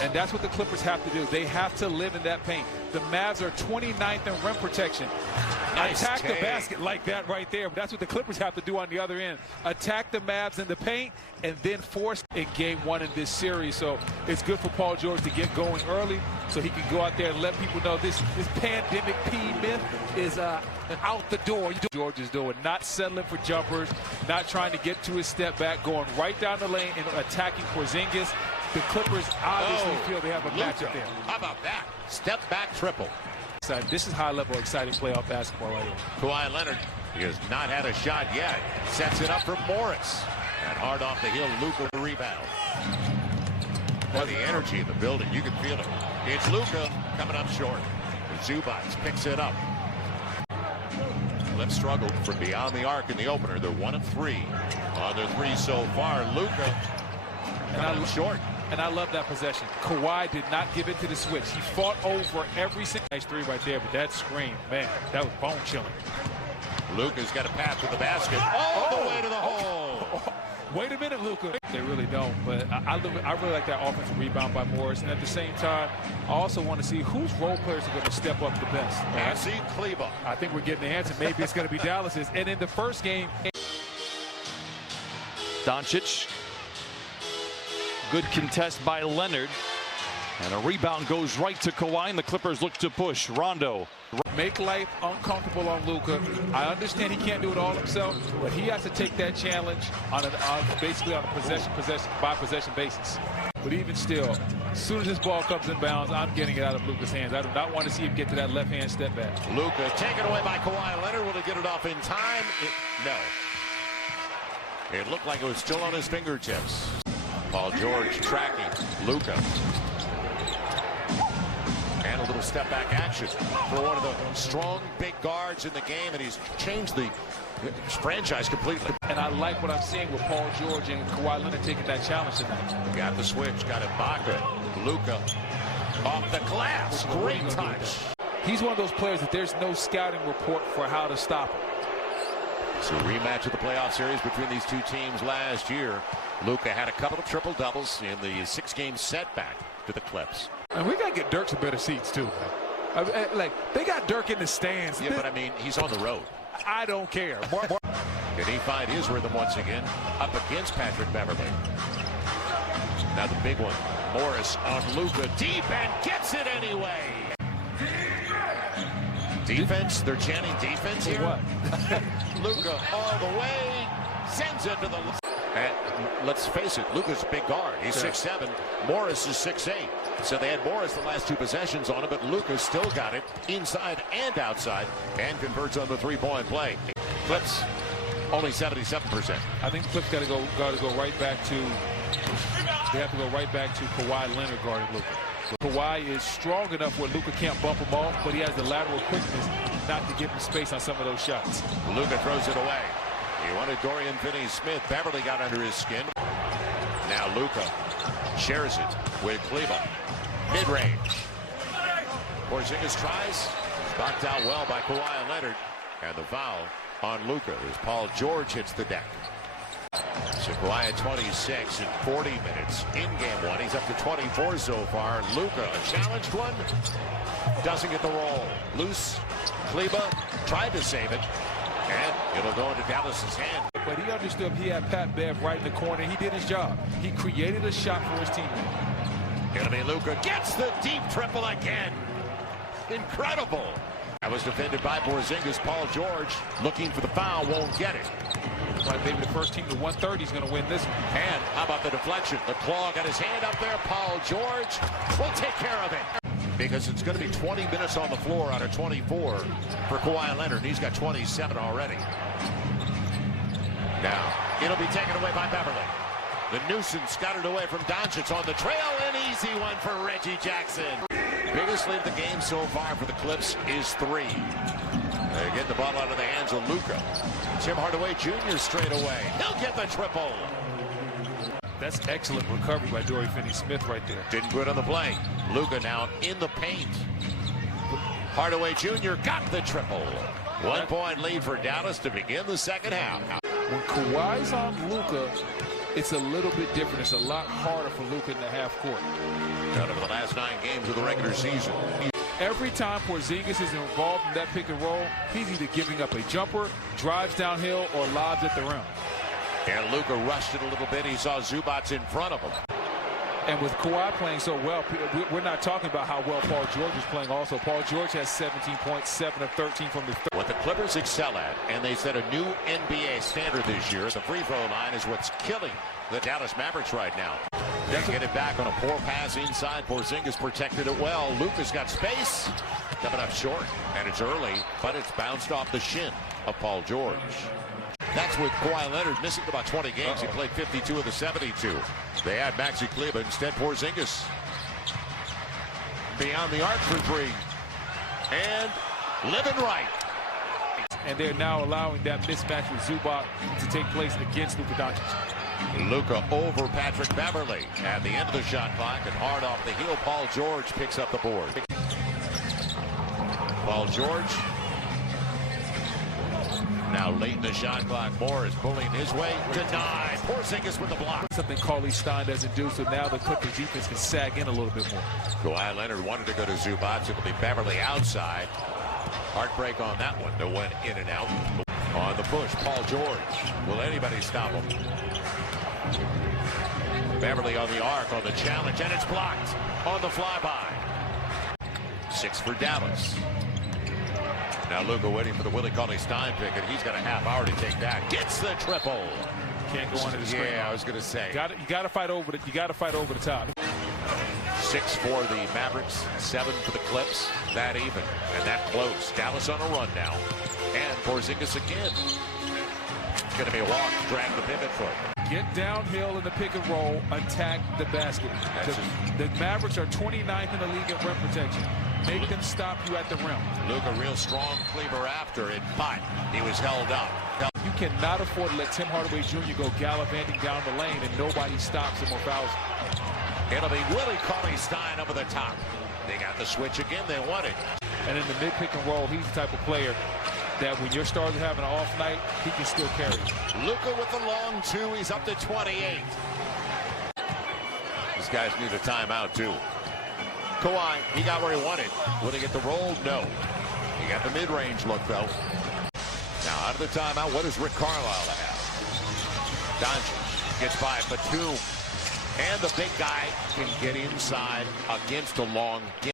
And that's what the Clippers have to do. They have to live in that paint. The Mavs are 29th in rim protection. Nice attack take. the basket like that right there. But that's what the Clippers have to do on the other end. Attack the Mavs in the paint and then force in game one in this series. So it's good for Paul George to get going early so he can go out there and let people know this pandemic P myth is out the door. George is doing, not settling for jumpers, not trying to get to his step back, going right down the lane and attacking Porzingis. The Clippers obviously feel they have a matchup there. How about that? Step back triple. This is high-level, exciting playoff basketball right here. Kawhi Leonard, he has not had a shot yet. Sets it up for Morris. And hard off the heel, Luka rebound. Well, the energy in the building, you can feel it. It's Luka coming up short. Zubac picks it up. Clips struggled from beyond the arc in the opener. They're 1 of 3 on their 3 so far. Luka coming up short. And I love that possession. Kawhi did not give in to the switch. He fought over every single nice 3 right there, but that screen, man, that was bone-chilling. Luka's got a path to the basket all the way to the hole. Wait a minute, Luka. They really don't, but I really like that offensive rebound by Morris. And at the same time, I also want to see whose role players are going to step up the best. And see Kleber. I think we're getting the answer. Maybe it's going to be Dallas's. And in the first game, Doncic. Good contest by Leonard. And a rebound goes right to Kawhi, and the Clippers look to push. Rondo. Make life uncomfortable on Luka. I understand he can't do it all himself, but he has to take that challenge basically on a possession basis. But even still, as soon as this ball comes in bounds, I'm getting it out of Luka's hands. I do not want to see him get to that left-hand step back. Luka taken away by Kawhi Leonard. Will he get it off in time? No. It looked like it was still on his fingertips. Paul George tracking Luka. And a little step back action for one of the strong big guards in the game, and he's changed the franchise completely. And I like what I'm seeing with Paul George and Kawhi Leonard taking that challenge tonight. Got the switch, got Ibaka. Luka off the glass. Great touch. He's one of those players that there's no scouting report for how to stop him. So rematch of the playoff series between these two teams last year. Luka had a couple of triple-doubles in the 6-game setback to the Clips. And we got to get Dirk some better seats, too. Like, they got Dirk in the stands. Yeah, but, I mean, he's on the road. I don't care. Can he find his rhythm once again? Up against Patrick Beverley. Now the big one. Morris on Luka. Deep and gets it anyway. Defense? They're chanting defense here? What? Luka all the way. Sends it to the... And let's face it, Luka's a big guard. He's 6'7". Morris is 6'8". So they had Morris the last 2 possessions on it, but Luka still got it inside and outside and converts on the 3-point play. Clips only 77%. I think Clips got to go right back to. They have to go right back to Kawhi Leonard guarding Luka. Kawhi is strong enough where Luka can't bump him off, but he has the lateral quickness not to give him space on some of those shots. Luka throws it away. He wanted Dorian Finney-Smith. Beverly got under his skin. Now Luka shares it with Kleber. Mid-range. Porzingis tries. Knocked out well by Kawhi Leonard. And the foul on Luka as Paul George hits the deck. So Kawhi at 26 in 40 minutes in game 1. He's up to 24 so far. Luka, a challenged one. Doesn't get the roll. Loose. Kleber tried to save it. And it'll go into Dallas's hand. But he understood he had Pat Bev right in the corner. He did his job. He created a shot for his teammate. Gonna be Luka. Gets the deep triple again. Incredible. That was defended by Porzingis. Paul George looking for the foul. Won't get it. Like maybe the first team to 130 is going to win this one. And how about the deflection? The claw got his hand up there. Paul George will take care of it. Because it's going to be 20 minutes on the floor out of 24 for Kawhi Leonard. He's got 27 already. Now, it'll be taken away by Beverly. The nuisance got it away from Doncic on the trail. An easy one for Reggie Jackson. Biggest lead of the game so far for the Clips is 3. They get the ball out of the hands of Luka. Tim Hardaway Jr. straight away. He'll get the triple. That's excellent recovery by Dorian Finney-Smith right there. Didn't do it on the play. Luka now in the paint. Hardaway Jr. got the triple. 1-point lead for Dallas to begin the second half. When Kawhi's on Luka, it's a little bit different. It's a lot harder for Luka in the half court. Out of the last 9 games of the regular season. Every time Porzingis is involved in that pick and roll, he's either giving up a jumper, drives downhill, or lobs at the rim. And Luka rushed it a little bit. He saw Zubac in front of him. And with Kawhi playing so well, we're not talking about how well Paul George is playing also. Paul George has 17 points, 7 of 13 from the What the Clippers excel at, and they set a new NBA standard this year, the free throw line is what's killing the Dallas Mavericks right now. They get it back on a poor pass inside. Porzingis protected it well. Luka's got space. Coming up short, and it's early, but it's bounced off the shin of Paul George. That's with Kawhi Leonard missing about 20 games. He played 52 of the 72. They had Maxi Kleber. Instead, Porzingis beyond the arc for 3. And living right. And they're now allowing that mismatch with Zubac to take place against Luka Doncic. Luka over Patrick Beverley at the end of the shot clock, and hard off the heel, Paul George picks up the board. Paul George. Now late in the shot clock, Morris bullying his way. Denied. Porzingis with the block. Something Cauley-Stein doesn't do, so now the Clippers defense can sag in a little bit more. Kawhi Leonard wanted to go to Zubac. It'll be Beverley outside. Heartbreak on that one. No one in and out. On the push, Paul George. Will anybody stop him? Beverley on the arc on the challenge, and it's blocked on the flyby. 6 for Dallas. Now Luka waiting for the Willie Cauley-Stein pick, and he's got a half hour to take that. Gets the triple. Can't go under the screen. Yeah, I was going to say. You got to fight over the. You got to fight over the top. 6 for the Mavericks, 7 for the Clips. That even, and that close. Dallas on a run now, and Porzingis again. It's going to be a walk. Drag the pivot foot. Get downhill in the pick and roll. Attack the basket. The Mavericks are 29th in the league in rim protection. Make them stop you at the rim. Luka real strong Kleber after it, but he was held up. You cannot afford to let Tim Hardaway Jr. go gallivanting down the lane and nobody stops him or fouls him. It'll be Willie Cauley-Stein over the top. They got the switch again. They want it. And in the mid pick and roll, he's the type of player that when your stars are having an off night, he can still carry. Luka with the long 2. He's up to 28. These guys need a timeout too. Kawhi, he got where he wanted. Will he get the roll? No. He got the mid-range look, though. Now, out of the timeout, what does Rick Carlisle have? Doncic gets by Batum. And the big guy can get inside against a long game.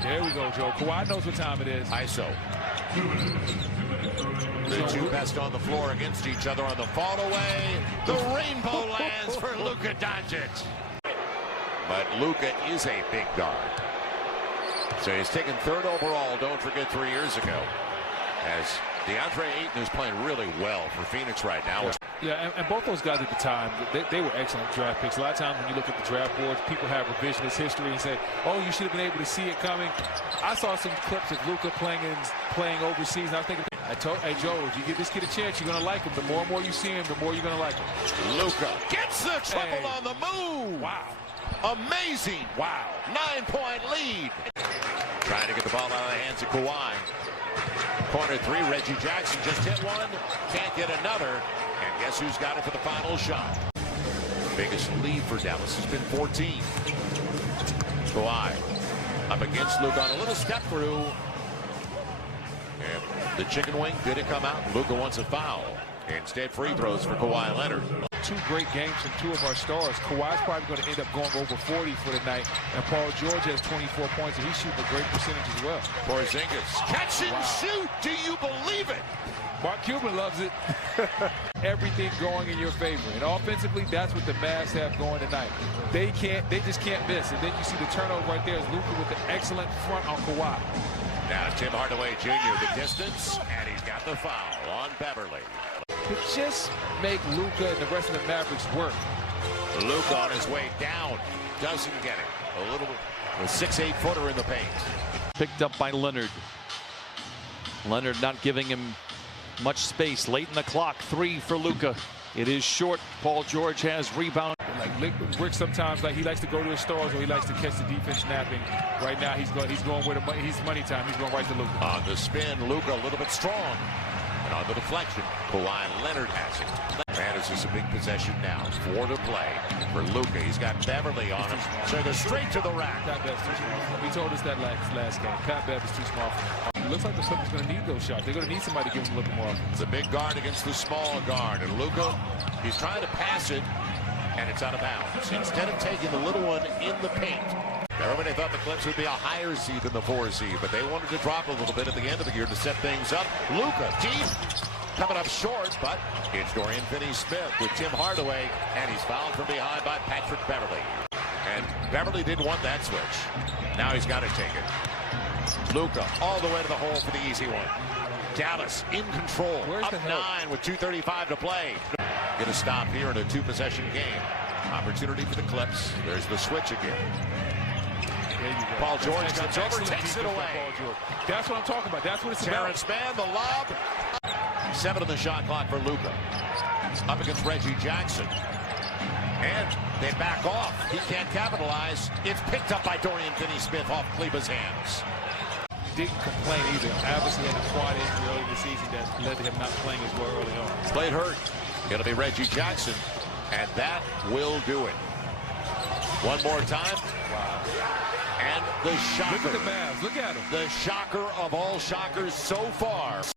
There we go, Joe. Kawhi knows what time it is. ISO. The 2 best on the floor against each other on the fall away. The rainbow lands for Luka Doncic. But Luka is a big guard. So he's taken 3rd overall, don't forget, 3 years ago. As DeAndre Ayton is playing really well for Phoenix right now. Yeah, and both those guys at the time, they were excellent draft picks. A lot of times when you look at the draft boards, people have revisionist history and say, oh, you should have been able to see it coming. I saw some clips of Luka playing overseas, and I was thinking, hey, Joe, if you give this kid a chance, you're going to like him. The more and more you see him, the more you're going to like him. Luka gets the triple on the move. Wow. Amazing. Wow. 9-point lead. Trying to get the ball out of the hands of Kawhi. Corner 3, Reggie Jackson just hit one. Can't get another. And guess who's got it for the final shot? Biggest lead for Dallas has been 14. Kawhi up against Luka on a little step through. And the chicken wing, did it come out? Luka wants a foul. Instead, free throws for Kawhi Leonard. 2 great games from 2 of our stars. Kawhi's probably going to end up going over 40 for the night. And Paul George has 24 points, and he's shooting a great percentage as well. Porzingis, catch and shoot. Do you believe it? Mark Cuban loves it. Everything going in your favor. And offensively, that's what the Mavs have going tonight. They just can't miss. And then you see the turnover right there is Luka with the excellent front on Kawhi. Now Tim Hardaway Jr. the distance, and he's got the foul on Beverley. To just make Luka and the rest of the Mavericks work. Luka on his way down, doesn't get it. A little, a 6'8" footer in the paint. Picked up by Leonard. Leonard not giving him much space. Late in the clock, 3 for Luka. It is short. Paul George has rebound. Like Rick sometimes, like he likes to go to his stars or he likes to catch the defense napping. Right now he's going where he's money time. He's going right to Luka. On the spin, Luka a little bit strong. And on the deflection, Kawhi Leonard has it. And this is a big possession now. 4 to play for Luka. He's got Beverly on him. So they're straight to the rack. Pat Bev's too small. He told us that last game. Pat Bev is too small for him. It looks like the Clippers going to need those shots. They're going to need somebody to give him a little more. It's a big guard against the small guard. And Luka, he's trying to pass it, and it's out of bounds. Instead of taking the little one in the paint. Everybody thought the Clips would be a higher seed than the 4 seed, but they wanted to drop a little bit at the end of the year to set things up. Luka, deep, coming up short, but it's Dorian Finney-Smith with Tim Hardaway, and he's fouled from behind by Patrick Beverly. And Beverly didn't want that switch. Now he's got to take it. Luka all the way to the hole for the easy one. Dallas in control. Up 9 with 2:35 to play. Get a stop here in a 2-possession game. Opportunity for the Clips. There's the switch again. Paul George comes over, takes it away. That's what I'm talking about. That's what it's about. Terrence Mann, the lob. 7 on the shot clock for Luka. Up against Reggie Jackson. And they back off. He can't capitalize. It's picked up by Dorian Finney-Smith off Kleber's hands. Didn't complain either. Obviously had a quad injury early in the season that led to him not playing as well early on. Played hurt. Going to be Reggie Jackson. And that will do it. One more time. Wow. And the shocker. Look at the Mavs. Look at him. The shocker of all shockers so far.